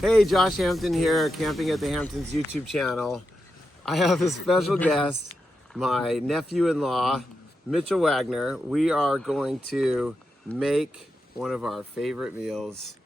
Hey, Josh Hampton here, Camping at the Hamptons YouTube channel. I have a special guest, my nephew-in-law, Mitchell Wagner. We are going to make one of our favorite meals,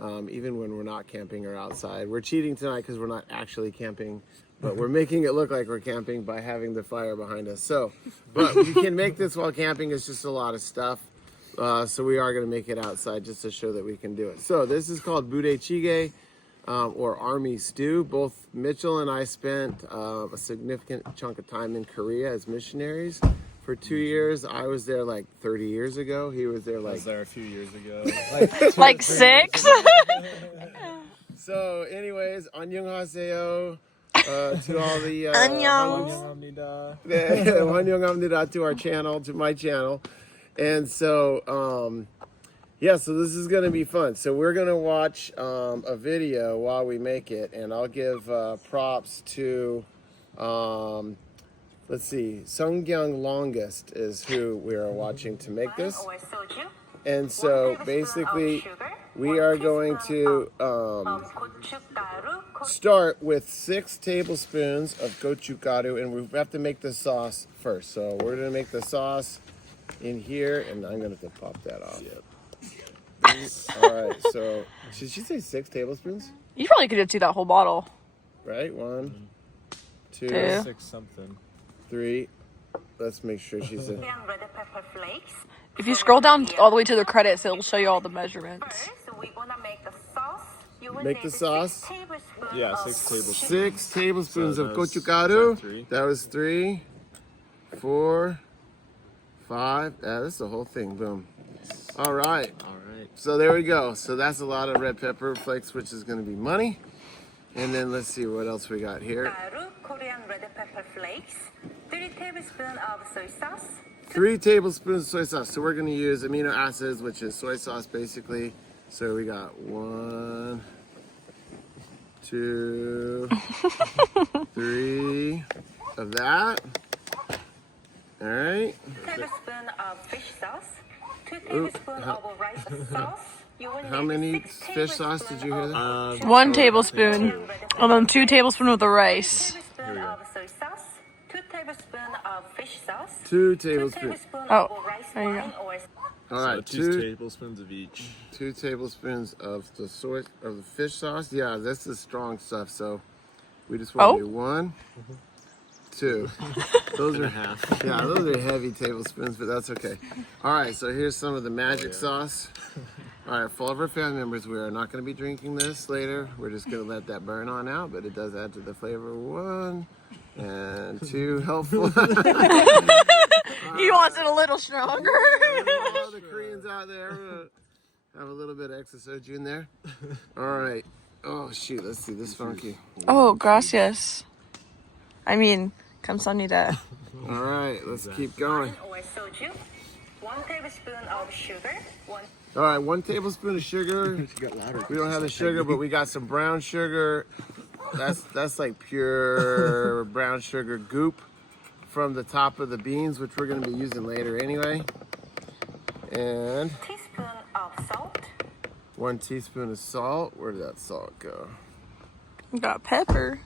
even when we're not camping or outside. We're cheating tonight because we're not actually camping, but we're making it look like we're camping by having the fire behind us. So, but you can make this while camping. It's just a lot of stuff. So we are going to make it outside just to show that we can do it. So this is called budaechige, or army stew. Both Mitchell and I spent a significant chunk of time in Korea as missionaries for 2 years. I was there like 30 years ago. He was there like... I was there a few years ago. Like 6? So anyways, annyeonghaseyo to all the... Annyeong. annyeonghamnida to our channel, to my channel. And so, yeah, so this is going to be fun. So we're going to watch a video while we make it, and I'll give props to, let's see, Sungkyung Longest is who we are watching to make this. And so basically, we are going to start with 6 tablespoons of gochugaru, and we have to make the sauce first. So we're going to make the sauce in here, and I'm going to have to pop that off. Yep. All right, so should she say 6 tablespoons? You probably could just do that whole bottle. Right, 1, 2, 6 something. 3. Let's make sure she's a... If you scroll down all the way to the credits, it'll show you all the measurements. Make the sauce. Yeah, 6 tablespoons. 6 tablespoons So of that was gochugaru. 3. That was 3, 4, 5. Yeah, that's the whole thing. Boom. All right. All right. So there we go. So that's a lot of red pepper flakes, which is going to be money. And then let's see what else we got here. Korean red pepper flakes, 3 tablespoons of soy sauce. 3 tablespoons of soy sauce. So we're going to use amino acids, which is soy sauce basically. So we got 1, 2, 3 of that. All right. 2 tablespoons of fish sauce, 2 tablespoons of rice sauce. How many fish sauce did you hear that? 1 tablespoon, and then 2 tablespoons of the rice. 2 tablespoons of soy sauce, 2 tablespoons of fish sauce, 2 2 tablespoons. tablespoons Oh, of rice there you wine go. or All right, So 2 2 tablespoons of each. 2 tablespoons of the fish sauce. Yeah, this is strong stuff. So we just want to do 1, 2. Those are half. Yeah, those are heavy tablespoons, but that's okay. All right, so here's some of the magic sauce. All right, for all of our family members, we are not going to be drinking this later. We're just going to let that burn on out, but it does add to the flavor. 1 and 2, helpful. He wants it a little stronger. All the Koreans out there have a little bit of extra soju in there. All right. Oh, shoot, let's see, this funky. Oh, gracias. I mean, 감사합니다. All right, let's keep going. or soju, 1 tablespoon of sugar, 1 All right, 1 tablespoon of sugar. We don't have the sugar, but we got some brown sugar. That's like pure brown sugar goop from the top of the beans, which we're going to be using later anyway. And teaspoon of salt, 1 teaspoon of salt. Where did that salt go? We got pepper.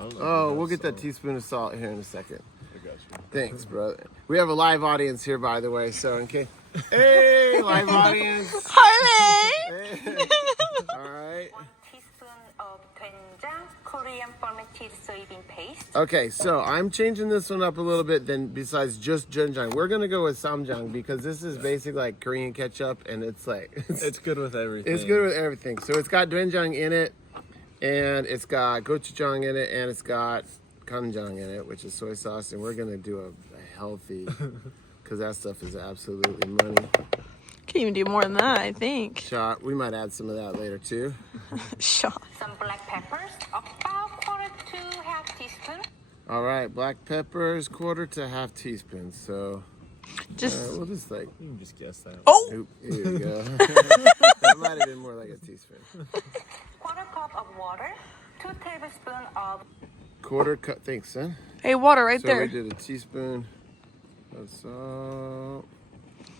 Oh, we'll get that teaspoon of salt here in a second. I got you. Thanks, brother. We have a live audience here, by the way, so in case... Hey, live audience! Hi, Hey. All right. 1 teaspoon of doenjang, Korean fermented soybean paste. Okay, so I'm changing this one up a little bit than besides just doenjang. We're gonna go with samjang because this is basically like Korean ketchup, and it's like It's good with everything. it's good with everything. So it's got doenjang in it, and it's got gochujang in it, and it's got kanjang in it, which is soy sauce. And we're gonna do a healthy, because that stuff is absolutely money. Can even do more than that, I think. Shot. We might add some of that later too. Shot. Some black peppers, about 1/4 to half teaspoon. All right, black peppers, 1/4 to half teaspoon. So Just. we'll just like. You can just guess that. Oh! Oop, here we go. That might have been more like a teaspoon. 1/4 cup of water, 2 tablespoons of 1/4 cup. Thanks, son. Hey, water right So there. we did a teaspoon of salt.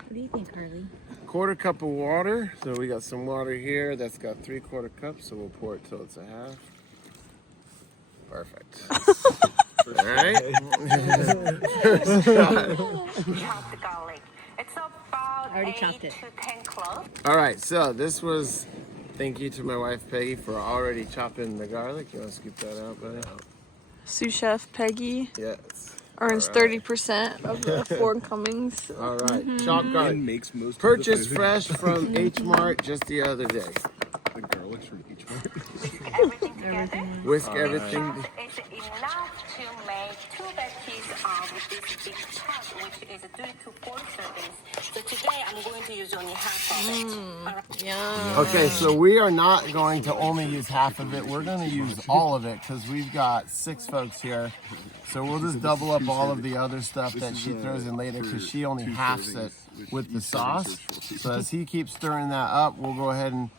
What do you think, Harley? Quarter cup of water. So we got some water here that's got 3/4 cups. So we'll pour it till it's a half. Perfect. All right. Chop the garlic. It's about already 8 chopped it. to 10 cloves. All right. So this was. Thank you to my wife Peggy for already chopping the garlic. You want to scoop that out, buddy? Sous Chef Peggy Yes. earns 30% of the Ford Cummings. All right. Chopped garlic. And makes most Purchased of the food. fresh from H Mart just the other day. The garlic's from each one. Whisk everything together. Whisk everything. It's enough to make 2 batches of this big pot, which is 3 to 4 servings. So today I'm going to use only half of it. All right. Yum. Okay, so we are not going to only use half of it. We're going to use all of it because we've got 6 folks here. So we'll just double up all of the other stuff that she throws in later because she only halves it with the sauce. So as he keeps stirring that up, we'll go ahead and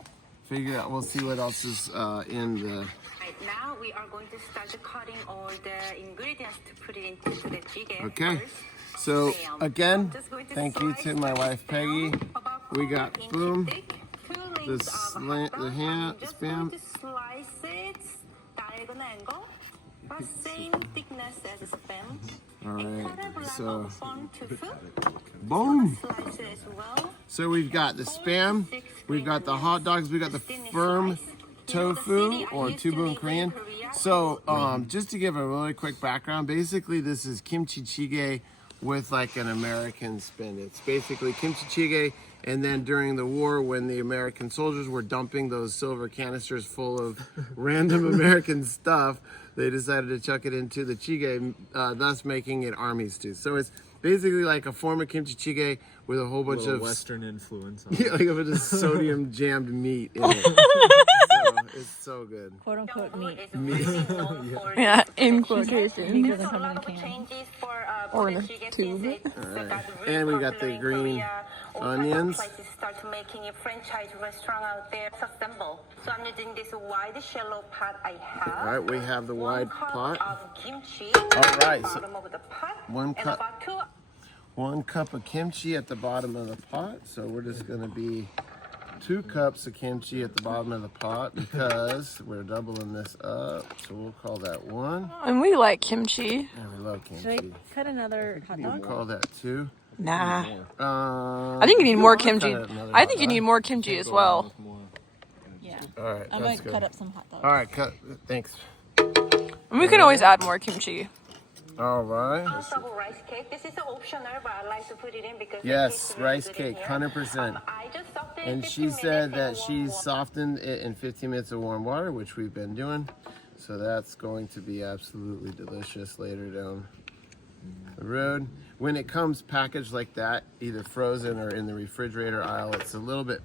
figure out. We'll see what else is in the. Right now we are going to start cutting all the ingredients to put it into the jjigae. Okay. First, So spam. again, I'm just going to thank you slice to my the wife Peggy. spam about We 4 got inches boom, thick, 2 the links of hot dog. hand I'm just spam. going to slice it diagonal, about same thickness as spam. All right, so Tofu. boom. Slice it as well. So we've got the spam, we've got the hot dogs, we've got the firm tofu or tubu in Korean. So just to give a really quick background, basically this is kimchi jjigae with like an American spin. It's basically kimchi jjigae, and then during the war when the American soldiers were dumping those silver canisters full of random American stuff, they decided to chuck it into the jjigae, thus making it army stew. So it's basically like a form of kimchi jjigae with a whole bunch of Western influence. On yeah, like a bunch of sodium jammed meat in it. So, it's so good. Quote unquote meat. Yeah, in quotation. Doesn't come in a can. Or in a tube. And we got the green onions. Places start making a franchise restaurant out there. Assemble. So I'm using this wide shallow pot I have. All right, we have the wide 1 cup pot. of kimchi. All right, so Bottom of the pot. 1 And cup. about 2 1 cup of kimchi at the bottom of the pot. So we're just gonna be 2 cups of kimchi at the bottom of the pot because we're doubling this up. So we'll call that 1. And we like kimchi. And we love Should I kimchi. cut another hot We'll dog? call that 2. Nah. I I think you need more kimchi. I think you need more kimchi as well. Yeah. All right, I that's might good. cut up some hot dogs. All right, cut. Thanks. And we can always add more kimchi. All right. ounce of rice cake. This is optional, but I like to put it in because Yes, it tastes really rice good in cake, here. 100%. I just softened it And 15 she said minutes that in she's warm water. softened it in 15 minutes of warm water, which we've been doing. So that's going to be absolutely delicious later down the road. When it comes packaged like that, either frozen or in the refrigerator aisle, it's a little bit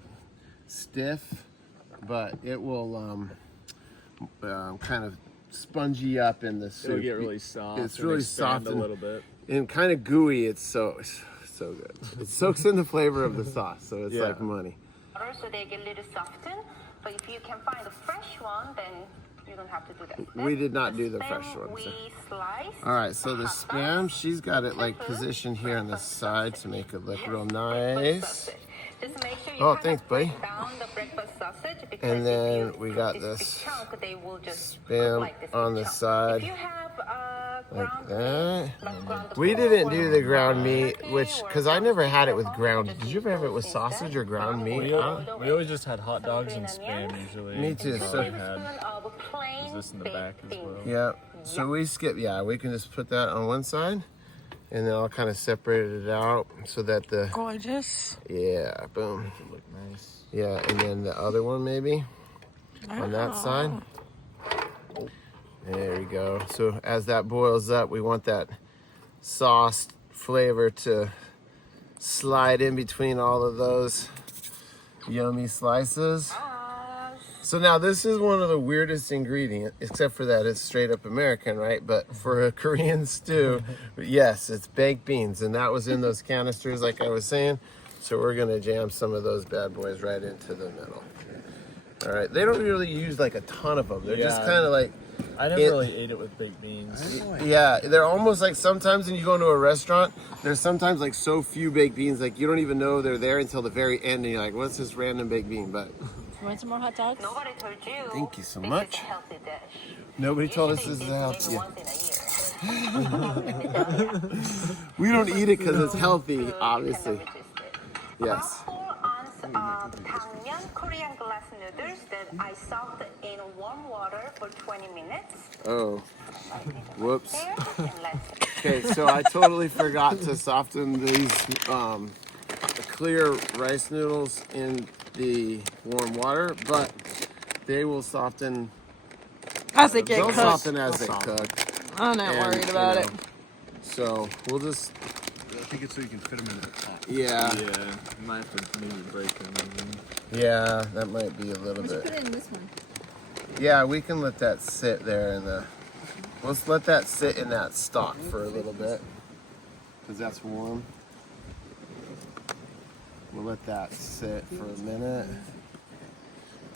stiff, but it will kind of spongy up in the soup. It'll get really soft. It's and really expand soft a and- little bit. And kind of gooey. It's so good. It soaks in the flavor of the sauce, so it's Yeah. like money. So they get a little softened. But if you can find a fresh one, then you don't have to do that. We did not do the spam fresh one, We so. slice. All right, so the hot spam, dogs, she's got it like pepper, positioned here on the breakfast side to sausage. make it look Yes, real breakfast nice. sausage. Just make sure you Oh, kind thanks, of buddy. break down the breakfast sausage because And if then you we put got this this big chunk, they will just spam cook like this on big the chunk. side, If you have like ground that. meat, like ground We pork didn't or do the ground meat, turkey which, or because I never had it with ground ground. chicken, Did you ever have it with just sausage or ground instead, meat? We always just had hot dogs and Some spam green usually. Me too, That's so- all we had. tablespoon of plain Is this in the back as baked well? beans. Yeah, so we skip, yeah, we can just put that on one side, and then I'll kind of separate it out so that the, Gorgeous. yeah, boom. Look nice. Yeah, and then the other one maybe on that side. There we go. So as that boils up, we want that sauce flavor to slide in between all of those yummy slices. So now this is one of the weirdest ingredients, except for that it's straight up American, right? But for a Korean stew, yes, it's baked beans, and that was in those canisters like I was saying. So we're gonna jam some of those bad boys right into the middle. All right, they don't really use like a ton of them. They're just Yeah. kind of like I never It- really ate it with baked beans. Yeah, they're almost like sometimes when you go into a restaurant, there's sometimes like so few baked beans, like you don't even know they're there until the very end, and you're like, what's this random baked bean? But You want some more hot dogs? Nobody told you. Thank you so this much. Is a healthy dish. nobody told us Usually this is this healthy. maybe once in a year. We don't eat it because it's healthy, You can obviously. never resist it. Yes. 4 ounce of 당면 Korean glass noodles that I soaked in warm water for 20 minutes. Oh, whoops. There, and let's Okay, so I totally forgot to soften these clear rice noodles in the warm water, but they will soften. As they get They'll cooked. soften as they cook. I'm not And, worried you about know, it. So we'll just, I think it's so you can fit them in the pot. yeah, Yeah, might have to maybe break them. yeah, that might be a little Let's put bit. it in this one. Yeah, we can let that sit there in the. Let's let that sit in that stock for a little bit, because that's warm. We'll let that sit for a minute.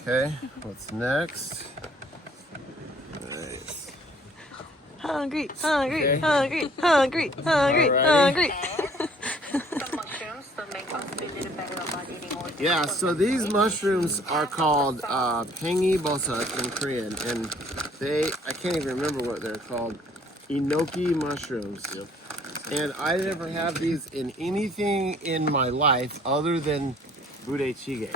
Okay, what's next? Nice. Hungry, Okay. hungry, hungry, hungry, Alrighty. hungry. some mushrooms to make us feel a little better about eating more. Yeah, so these mushrooms are called pengi bosat in Korean, and I can't even remember what they're called, enoki mushrooms. And I never have these in anything in my life other than budachige.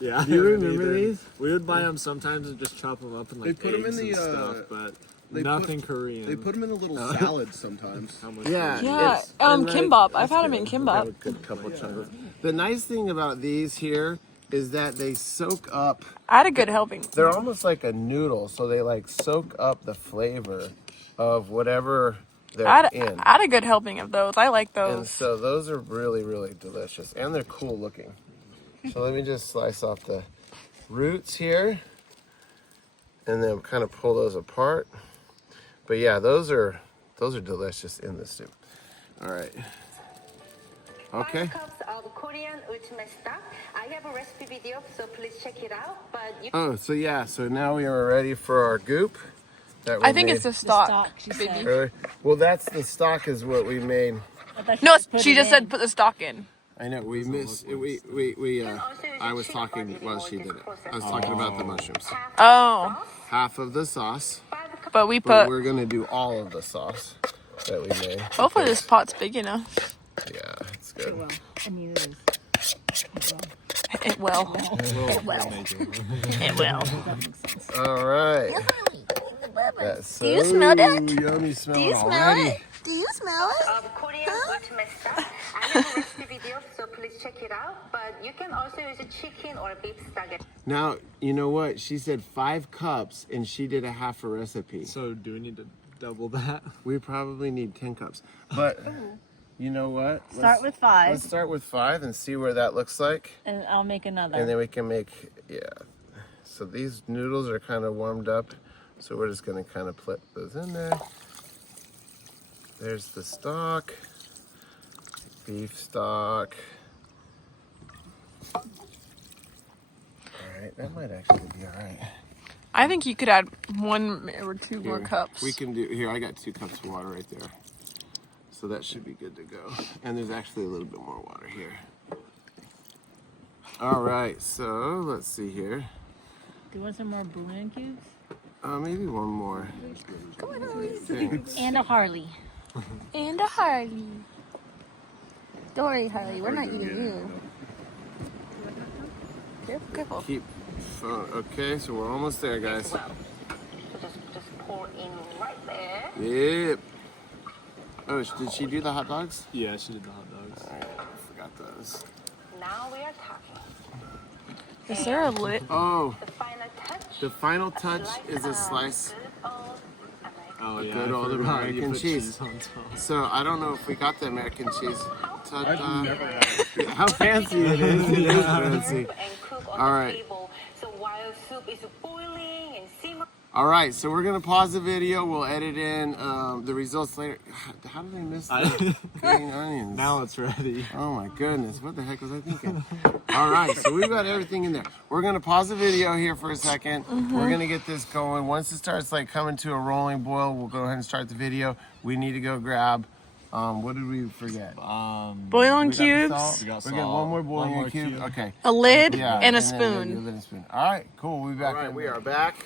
Yeah. Do you I haven't remember either. these? We would buy them sometimes and just chop them up and like They put 'em eggs in and the, stuff, but they nothing put- Korean. They put them in the little salads sometimes. How much Yeah. Yeah, it's- and kimbap. I've had them in Have a kimbap. good couple chunks. The nice thing about these here is that they soak up. I had a good helping. They're almost like a noodle, so they like soak up the flavor of whatever they're in. I had a good helping of those. I like And those. so those are really, really delicious, and they're cool looking. So let me just slice off the roots here, and then kind of pull those apart. But yeah, those are delicious in the soup. All right. Okay. 5 cups of Korean ultimate stock. I have a recipe video, so please check it out. But you Oh, so yeah, so now we are ready for our goop. That we I think made it's the stock. stock, she said. Biggie. earlier. Well, that's the stock is what we made. I thought No, put she it just in. said put the stock in. I know we missed. I was talking while she did it. I was talking about the mushrooms. Oh, Half of the sauce, but we but put. we're gonna do all of the sauce that we made. Hopefully this pot's big enough. Yeah, it's good. Well, I mean, it is. It will. we'll make it. It will. All right. That's so Do you smell that? yummy smell Do you smell already. it? Do you smell it? of Korean ultimate stock. I have a recipe video, so please check it out. But you can also use a chicken or beef spaghetti. Now, you know what? She said 5 cups, and she did a half a recipe. So do we need to double that? We probably need 10 cups. But you know what? Start with 5, Let's start with 5 and see where that looks like. and I'll make another. And then we can make, yeah. So these noodles are kind of warmed up. So we're just going to kind of put those in there. There's the stock. Beef stock. All right, that might actually be all right. I think you could add 1 or 2 more Here, cups. We can do, here, I got 2 cups of water right there. So that should be good to go. And there's actually a little bit more water here. All right, so let's see here. Do you want some more bouillon cubes? Maybe one more. Thanks. And a Harley. And a Harley. Don't worry, Harley. We're not eating you. Careful, careful. Keep phone. Okay, so we're almost there, guys. Well, so just pour in right there. Yep. Oh, did she do the hot dogs? Yeah, she did the hot dogs. All right, I forgot those. Now we are talking. Is there a lid? Oh, The final touch. the final touch is a slice. Oh yeah. Good I old forgot American you put cheese. on top. So I don't know if we got the American cheese. Ta-da. I've never had it. How fancy it is. It is fancy. And cook on All the right. table. So while soup is boiling and simmering. All right, so we're gonna pause the video. We'll edit in the results later. How did I miss the green onions? Now it's ready. Oh my goodness, what the heck was I thinking? All right, so we've got everything in there. We're gonna pause the video here for a second. We're gonna get this going. Once it starts like coming to a rolling boil, we'll go ahead and start the video. We need to go grab, what did we forget? Boiling We got the cubes, salt. We got We're getting salt, one more boiling one more cube. cube. Okay. a lid, Yeah, and a then maybe a spoon. little spoon. All right, cool. We'll be back. All right, we are back.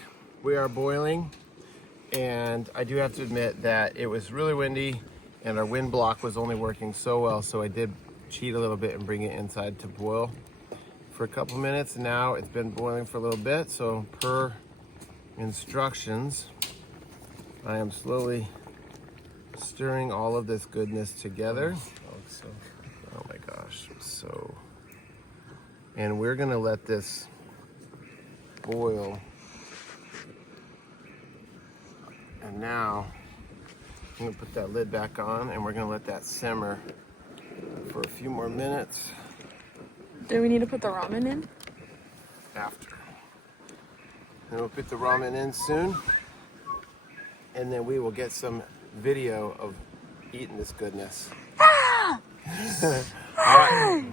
We are boiling, and I do have to admit that it was really windy, and our wind block was only working so well. So I did cheat a little bit and bring it inside to boil for a couple minutes. Now it's been boiling for a little bit. So per instructions, I am slowly stirring all of this goodness together. Oh my gosh, so. And we're gonna let this boil. And now, I'm gonna put that lid back on and we're gonna let that simmer for a few more minutes Do we need to put the ramen in? after. And we'll put the ramen in soon. And then we will get some video of eating this goodness. All right.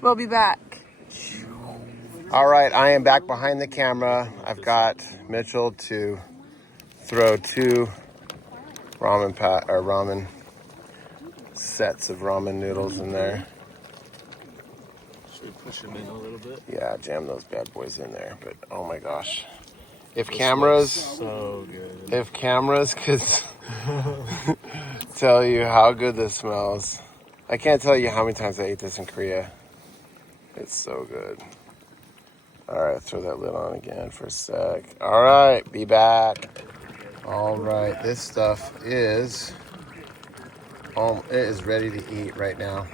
We'll be back. All right, I am back behind the camera. I've got Mitchell to throw 2 ramen sets of ramen noodles in there. Should we push them in a little bit? Yeah, jam those bad boys in there. But oh my gosh, if cameras could tell you how good this smells, I can't tell you how many times I ate this in Korea. It's so good. All right, throw that lid on again for a sec. All right, be back. All right, this stuff is, it is ready to eat right now.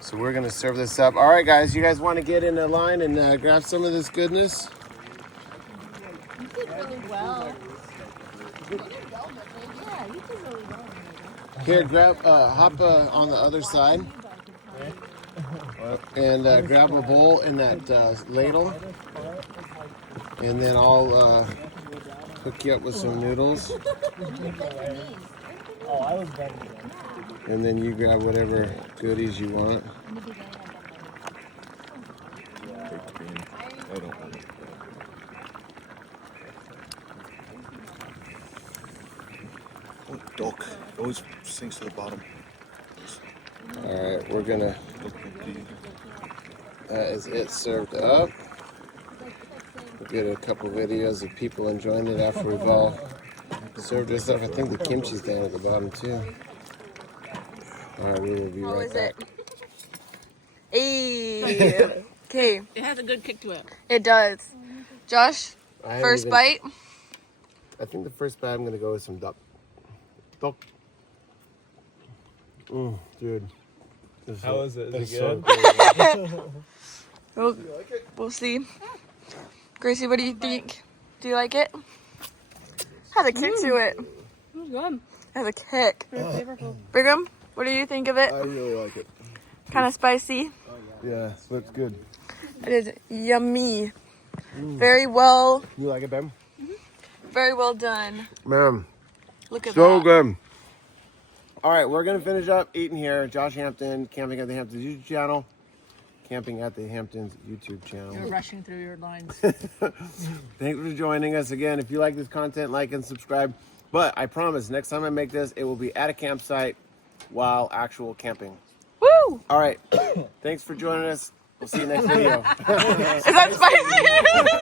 So we're gonna serve this up. All right, guys, you guys want to get in a line and grab some of this goodness? You did really well. You did well, but yeah, you did really well. Here, grab, hop on the other side. And grab a bowl in that ladle. And then I'll hook you up with some noodles. And then you grab whatever goodies you want. Oh, dog. It always sinks to the bottom. All right, we're gonna, that is it served up. We'll get a couple videos of people enjoying it after we've all served this up. I think the kimchi's down at the bottom too. All right, we will be How right is back. it? Hey. Okay, It has a good kick to it. it does. Josh, I haven't first even- bite. I think the first bite I'm gonna go with some duck. Duck. Dude. How is it? Is it's it so good? We'll see. Gracie, what do you think? Do you like it? Has a kick to it. It's good. Has a kick. Very flavorful. Brigham, what do you think of it? I really like it. Kind of spicy. Yeah, looks good. It is yummy. Very well, You like it, babe? very well done. Man, Look at so that. good. All right, we're gonna finish up eating here. Josh Hampton, Camping at the Hamptons YouTube channel. Camping at the Hamptons YouTube channel. You're rushing through your lines. Thanks for joining us again. If you like this content, like and subscribe. But I promise, next time I make this, it will be at a campsite while actual camping. Woo! All right, thanks for joining us. We'll see you next video. Is that spicy?